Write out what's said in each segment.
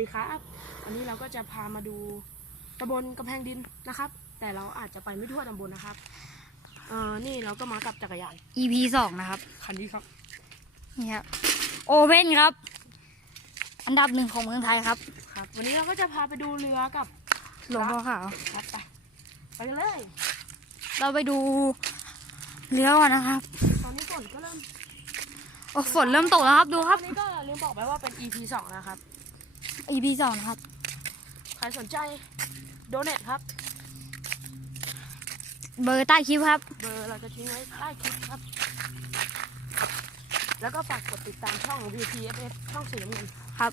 ดีครับวันนี้เราก็จะพามาดูตำบลกำแพงดินนะครับ แต่เราอาจจะไปไม่ทั่วตำบลนะครับเอ่อนี่เราก็มากับจักรยาน EP สองนะครับ คันนี้ครับ นี่ครับ โอเว่นครับ อันดับหนึ่งของเมืองไทยครับ ครับ วันนี้เราก็จะพาไปดูเรือกับหลวงพ่อขาวครับไปไปกันเลย เราไปดูเรือก่อนนะครับ ตอนนี้ฝนก็เริ่มโอ้ฝนเริ่มตกแล้วครับดูคตรัอบนนี้ก็ลืมบอกไปว่าเป็น EP สองนะครับ EP สองนะครับ ใครสนใจโดเนทครับ เบอร์ใต้คลิปครับ เบอร์เราจะทิ้งไว้ใต้คลิปครับ แล้วก็ฝากกดติดตามช่อง VPFF ช่องสีน้ำเงินครับ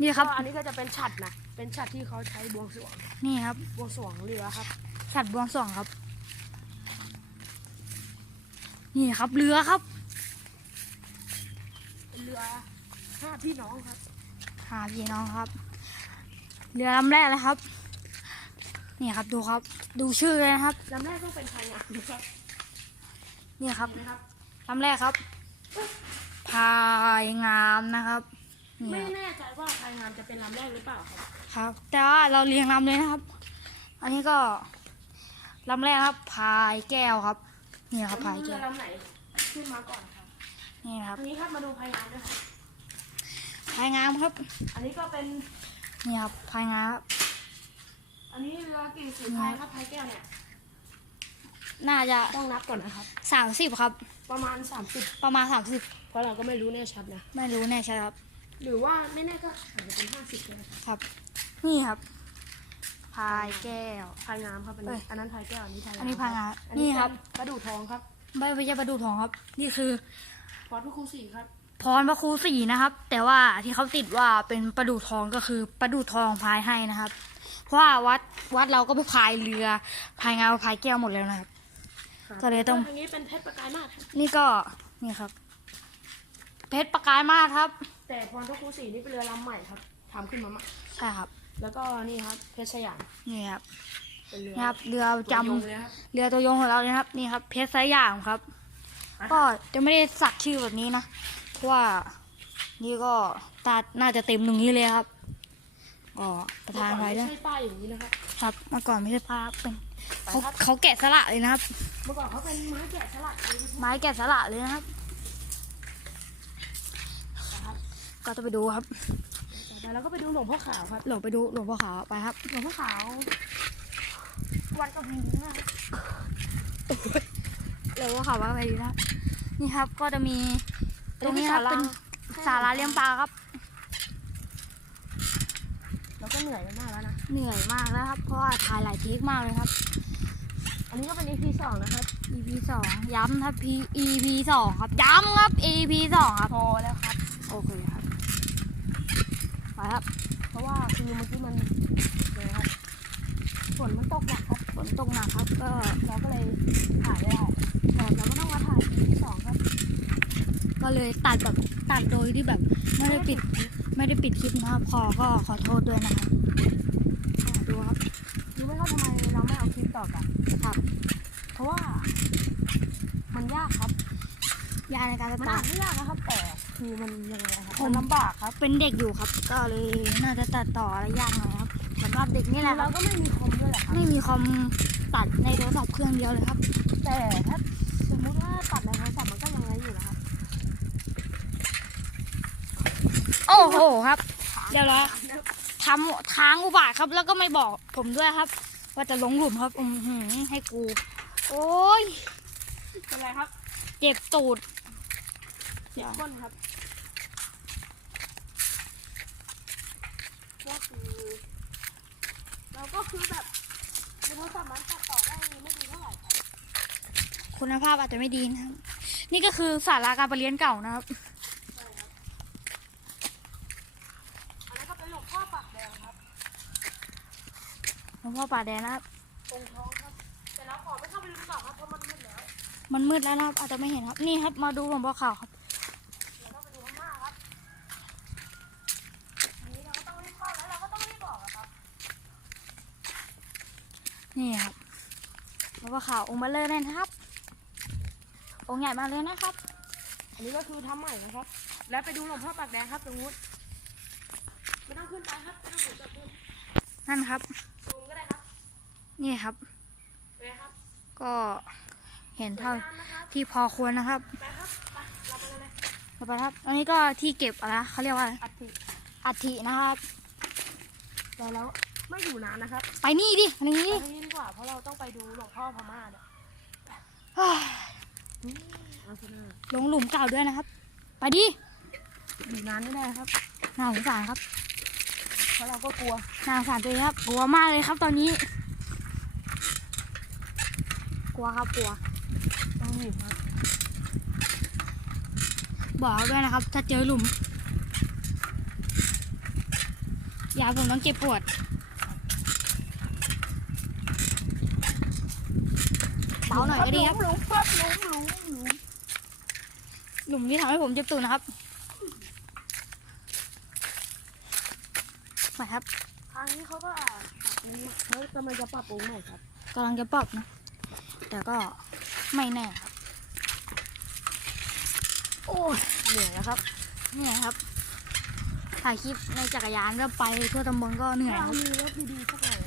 นี่ครับ ก็อันนี้ก็จะเป็นฉัดนะ เป็นฉัดที่เขาใช้บวงสรวงนี่ครับบวงสรวงเรือครับฉัดบวงสรวงครับ นี่ครับเรือครับ เป็นเรือห้าพี่น้องครับ หาพี่น้องครับ เรือลำแรกเลยครับ นี่ครับดูครับ ดูชื่อเลยนะครับลำแรกต้องเป็นใครงานนะครับนี่ครับนะครับลำแรกครับ พายงามนะครับนี่ไม่ครับแน่ใจว่าใครงานจะเป็นลำแรกหรือเปล่าครับ ครับ แต่ว่าเราเรียงลำเลยนะครับ อันนี้ก็ลำแรกครับพายแก้วครับ นี่ครับพายเรืแก้อวลำไหนขึ้นมาก่อนครับนี่นะครับอันนี้ครับมาดูพายงานด้วยครับ พายงามครับ อันนี้ก็เป็นนี่ครับพายงามครับอันนี้เรือกิ่งสีพายครับพายแก้วเนี่ยน่าจะต้องนับก่อนนะครับสามสิบครับ ประมาณ30ประมาณสามสิบเพราะเราก็ไม่รู้แน่ชัดนะไม่รู้แน่ใช่ครับ หรือว่าไม่แน่ก็อาจจะเป็น50เลยนะครับครับ นี่ครับพายแก้ว พายงามครับอันเอ้นี้ยอันนั้นพายแก้วอันนี้พายงามอันนี้พายงามอันี่ครับเป็นกระดูกทองครับใบใบยาประดูทองครับ นี่คือฟอสพระครูสี่ครับ พรพระครูสีนะครับ แต่ว่าที่เขาติดว่าเป็นประดูทองก็คือประดูทองพายให้นะครับ เพราะว่าวัดวัดเราก็ไปพายเรือพายงามพายแก้วหมดแล้วนะครับ ก็เลยต้อง อันนี้เป็นเพชรประกายมากครับนี่ก็นี่ครับ เพชรประกายมากครับแต่พรพระครูสี่นี่เป็นเรือลำใหม่ครับทำขึ้นมาใหม่ใช่ครับ แล้วก็นี่ครับเพชรสยามนี่ครับเป็นเรือนี่ครับเรือจำตัวยงเลยครับเรือตัวยงของเราเลยนะครับ นี่ครับ เพชรสยามครับ ก็จะไม่ได้สักชื่อแบบนี้นะ เพราะว่านี่ก็ตาน่าจะเต็มตรงนี้เลยครับ ก็ประธานไว้ด้วยไม่ใช่ป้ายอย่างนี้นะครับ ครับเมื่อก่อนไม่ใช่ภาพเป็นไปเขาครับเขาแกะสลักเลยนะครับ เมื่อก่อนเขาเป็นไม้แกะสลักเลยนะครับไม้แกะสลักเลยนะครับ ก็จะไปดูครับต่อไปเราก็ไปดูหลวงพ่อขาวครับหลงไปดูหลวงพ่อขาวไปครับ หลวงพ่อขาววัดกำแพงดินนะครับหลวงพ่อขาววัดกำแพงดินนะครับนี่ครับก็จะมี ตรงนี้ครับเป็นศาลาเลี้ยงปลาครับ เราก็เหนื่อยไปมากแล้วนะ เหนื่อยมากแล้วครับ เพราะว่าถ่ายหลายเทคมากเลยครับ อันนี้ก็เป็น EP สองนะครับ EP สองย้ำครับ P EP สองครับ ย้ำครับ EP สองครับ พอแล้วครับ โอเคครับ ไปครับ เพราะว่าคือเมื่อกี้มันเลยครับ ฝนมันตกหนักครับ ฝนตกหนักครับ ก็เราก็เลยถ่ายไม่ได้แต่เราก็ต้องมาถ่าย EP สองครับ ก็เลยตัดแบบตัดโดยที่แบบไม่ได้ปิดไม่ได้ปิดคลิปนะครับขอก็ขอโทษด้วยนะครับอ่าดูครับรู้ไหมครับทำไมเราไม่เอาคลิปต่อกันครับ เพราะว่า มันยากครับยาในการมันตัอาดจไม่ยากนะครับแต่คือมันยังไงครับผมมันลำบากครับเป็นเด็กอยู่ครับ ก็เลยน่าจะตัดต่ออะไรยากหน่อยครับสำหรับเด็กนี่แหละคเรารับก็ไม่มีคอมด้วยแหละครับ ไม่มีคอมตัดในโทรศัพท์เครื่องเดียวเลยครับ แต่ถ้าสมมติว่าตัดในโทรศัพท์มันก็ยังไงอยู่นะครับ โอ้โหครับ เดี๋ยวเราทำทางอุบาทครับ แล้วก็ไม่บอกผมด้วยครับ ว่าจะลงหลุมครับ อือหือให้กู โอ้ยเป็นไรครับ เจ็บตูดเจ็บก้นครับก็คือเราก็คือแบบในโทรศัพท์มันตัดต่อได้ไม่ดีเท่าไหร่ครับคุณภาพอาจจะไม่ดีนะครับ นี่ก็คือศาลาการประเรียนเก่านะครับ ใช่ครับอันนั้นก็เป็นหลวงพ่อปากแดงครับ หลวง พ่อป่าแดงนะครับ ตรงท้องครับ แต่เราขอไม่เข้าไปดูต่อครับเพราะมันมืดแล้วมันมืดแล้วนะครับ อาจจะไม่เห็นครับ นี่ครับ มาดูหลวงพ่อขาวครับ เดี๋ยวเราไปดูข้างหน้าครับอันนี้เราก็ต้องรีบเข้าแล้วเราก็ต้องรีบบอกอะครับนี่ครับหลวงพ่อขาวองค์เมาเลยนะครับ องค์ใหญ่มากเลยนะครับ อันนี้ก็คือทำใหม่นะครับ แล้วไปดูหลวงพ่อปากแดงครับตรงนู้นไม่ต้องขึ้นไปครับไม่ต้องผมจะขึ้นนั่นครับซูมก็ได้ ครับ นี่ครับไปครับ ก็เห็นเท่าน้ำนะครับที่พอควรนะครับไปครับไปเราไปเลยต่อไปครับ อันนี้ก็ที่เก็บอะไรนะเขาเรียกว่าอะไรอัฐิอัฐินะครับแต่แล้วไม่อยู่นานนะครับ ไปนี่ดิอันนี้ไปที่นี่ดีกว่าเพราะเราต้องไปดูหลวงพ่อพม่าเนี่ยเฮ้ยเอาสินะลงหลุมเก่าด้วยนะครับ ไปดิอยู่นานไม่ได้ครับน่าสงสารครับ เพราะเราก็กลัวน่าสงสารตัวเองครับกลัวมากเลยครับตอนนี้ กลัวครับกลัวต้องหนีครับบอกด้วยนะครับ ถ้าเจอหลุมอย่าผมต้องเจ็บปวดเบาหน่อยก็ดีครับหลุมครับหลุมหลุมหลุมหลุมที่ทำให้ผมเจ็บตูดนะครับ ไปครับทางนี้เขาก็ปรับปรุงเฮ้ยกำลังจะปรับปรุงใหม่ครับกำลังจะปรับนะ แต่ก็ไม่แน่ครับ โอ้ยเหนื่อยนะครับเนี่ยครับ ถ่ายคลิปในจักรยานก็ไปทั่วตำบลก็เหนื่อยถ้าครับ มีรถดีๆสักหน่อย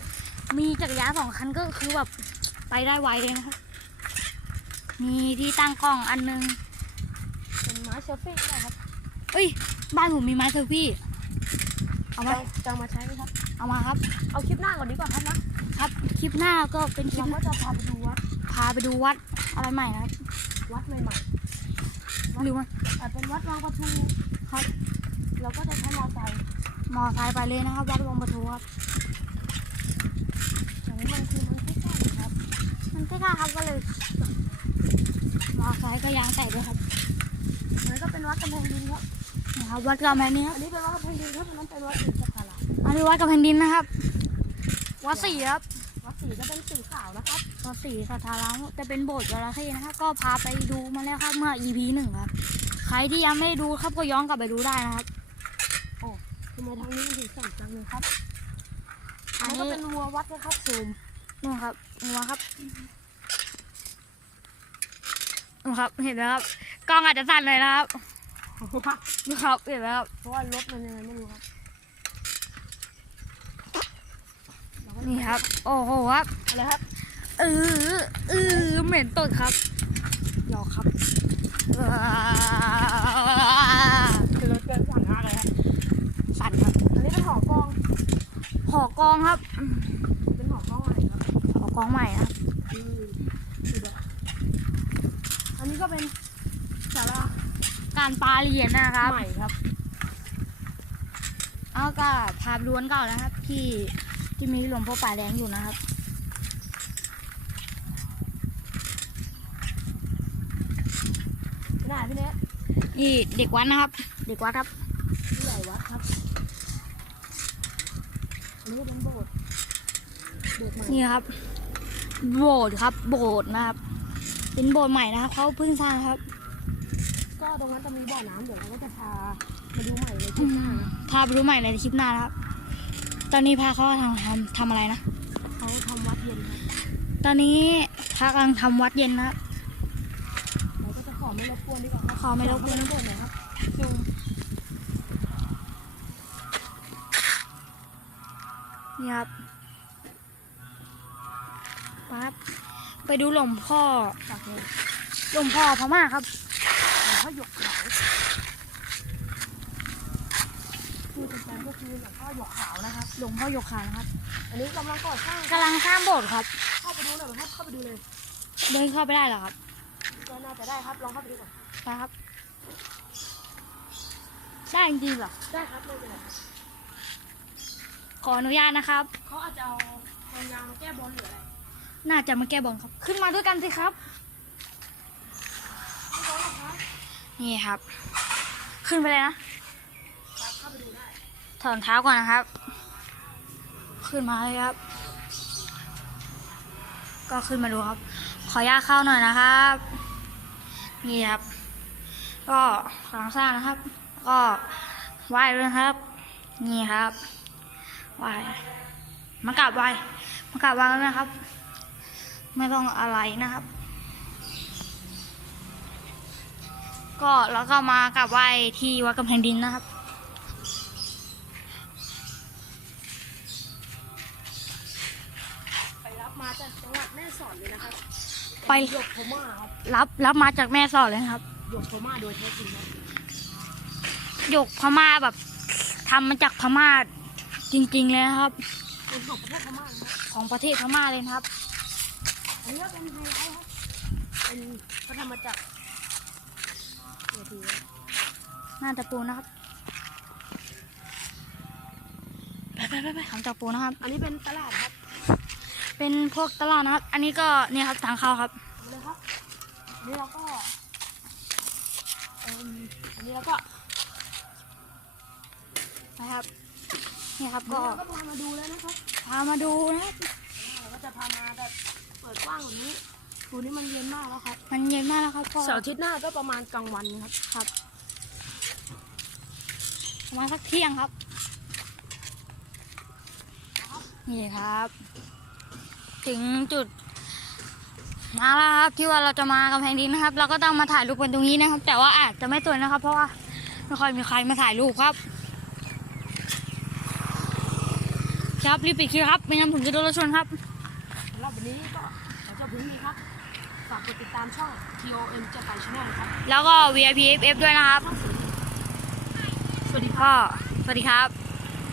มีจักรยานสองคันก็คือแบบไปได้ไวเลยนะครับ มีที่ตั้งกล้องอันนึง เป็นไม้เชลฟี่ก็ได้ครับ เอ้ย บ้านผมมีไม้เซลฟี่ เอามาจะจะมาใช้ไหมครับ เอามาครับ เอาคลิปหน้าก่อนดีกว่าครับนะครับ คลิปหน้าก็เป็นคลิเราปก็จะพาไปดูวัด พาไปดูวัดอะไรใหม่นะครับ วัดใหม่หรือว่าๆอาจเป็นวัดวังประทูครับ เราก็จะใช้มอเตอร์ไซค์ มอไซค์ไปเลยนะครับ วัดวงประทูครับอย่างนี้มันคือมันใกล้ๆครับ มันใกล้ๆครับก็เลย มอไซค์ก็ยางแตกด้วยครับอันนี้ก็เป็นวัดกำแพงดินครับ นะครับวัดกำแพงนี้ครับอันนี้เป็นวัดกำแพงดินครับอันนั้นเป็นวัดสีสกาลาอันนี้วัดกำแพงดินนะครับ วัดสี่ครับวัดสีก็เป็นสีขาวนะครับวัดสี่สัทธารามจะเป็นโบสถ์จระเข้นะครับ ก็พาไปดูมาแล้วครับเมื่อ EP หนึ่งครับ ใครที่ยังไม่ได้ดูครับก็ย้อนกลับไปดูได้นะครับทำไมทางนี้มันถึงสั่นจังเลยครับ อัอันนนี้นี้ก็เป็นวัววัดนะครับซูมนู่นครับนู่นครับนู่นครับ เห็นไหมครับ กล้องอาจจะสั่นเลยนะครับ นี่ครับเห็นไหมครับเพราะว่ารถมันยังไงไม่รู้ครับเราก็นี่ครับ โอ้โหครับอะไรครับเออเออเหม็นตดครับหยอกครับเออคือรถเกินสั่นมากเลยครับสั่นครับ อันนี้เป็นหอกองหอกองครับเป็นหอกองอะไรครับหอกองใหม่นะครับอืมดูดิอันนี้ก็เป็นสารา การปลาเหรียญนะครับใหม่ครับเอาก็พาไปดูอันเก่านะครับ ที่ที่มีหลวงพ่อป่าแดงอยู่นะครับขนาดพี่เนี้ยนี่เด็กวัดนะครับ เด็กวัดครับผู้ใหญ่วัดครับอันนี้ก็เป็นโบสถ์โบสถ์ใหม่นี่ครับ โบสถ์ครับ โบสถ์นะครับ เป็นโบสถ์ใหม่นะครับเขาเพิ่งสร้างครับก็ ตรงนั้นจะมีบ่อน้ำเดี๋ยวเราก็จะพามาดูใหม่ในคลิปหน้านะพาไปดูใหม่ในคลิปหน้านะครับ ตอนนี้พาเขาทำทำทำอะไรนะ เขาทำวัดเย็นครับตอนนี้พากำลังทำวัดเย็นนะครับ เราก็จะขอไม่รบกวนดีกว่าครับขอไม่รบกวนขอโบสถ์หน่อยครับซูมนี่ครับปั๊บไปดูหลวงพ่อฝากเลย หลวงพ่อพม่าครับ หลวงพ่อหยกขาวคือเป็นการก็คือหลวงพ่อหยกขาวนะครับหลวงพ่อหยกขาวนะครับ อันนี้กำลังก่อสร้างกำลังสร้างโบสถ์ครับ เข้าไปดูหน่อยครับเข้าไปดูเลยเดินเข้าไปได้เหรอครับก็น่าจะได้ครับลองเข้าไปดูก่อนไปครับ ได้จริงๆเหรอได้ครับไม่เป็นไรครับขออนุญาตนะครับ เขาอาจจะเอาทางยางมาแก้บอลหรืออะไรน่าจะมาแก้บอลครับ ขึ้นมาด้วยกันสิครับ ไม่รู้หรอกครับ นี่ครับ ขึ้นไปเลยนะถอนเท้าก่อนนะครับ ขึ้นมาเลยครับ ก็ขึ้นมาดูครับ ขออนุญาเข้าหน่อยนะครับ นี่ครับ ก็หลังสร้างนะครับ ก็ไหว้ด้วยครับ นี่ครับไหว้มากราบไหว้มากราบไหว้แล้วนะครับ ไม่ต้องอะไรนะครับ ก็แล้วก็มากลับไหว้ที่วัดกำแพงดินนะครับ ไปรับมาจากจังหวัดแม่สอนเลยนะครับไปหยกโพม่าครับรับรับมาจากแม่สอนเลยนะครับหยกโพม่าโดยแท้จริงครัหยกพม่าแบบทำมาจากพม่าจริง ๆ เลยครับของประเทศพม่าเลยครับ อันนี้เป็นไฮไลท์ครับเป็นพระธรรมจากร ดี๋ยวดูนะน่าจะปูนะครับไปไปไปไปของจากปูนะครับ อันนี้เป็นตลาดครับ เป็นพวกตลาดนะครับ อันนี้ก็เนี่ยครับทางเข้าครับเอาเลยครับอันนี้เราก็เอิ่มอันนี้เราก็นะครับนี่ครับก็ก็ก็พามาดูแล้วนะครับพามาดูนะครับเราก็จะพามาแบบเปิดกว้างแบบนี้ ดูนี่มันเย็นมากแล้วครับมันเย็นมากแล้วครับก็เสาร์อาทิตย์หน้าก็ประมาณกลางวันนะครับครับประมาณสักเที่ยงครับ นี่ครับ ถึงจุดมาแล้วครับที่ว่าเราจะมากำแพงดินนะครับ เราก็ต้องมาถ่ายรูปกันตรงนี้นะครับ แต่ว่าอาจจะไม่สวยนะครับ เพราะว่าไม่ค่อยมีใครมาถ่ายรูปครับ ครับรีบปิดคลิปครับไม่งั้นผมจะโดนรถชนครับสำหรับวันนี้ก็ขอจบเพียงนี้ครับ ฝากกดติดตามช่อง TOM จะไปช n แนลครับ แล้วก็ VIP FF ด้วยนะครับ สวัสดีครับ ก็สวัสดีครับ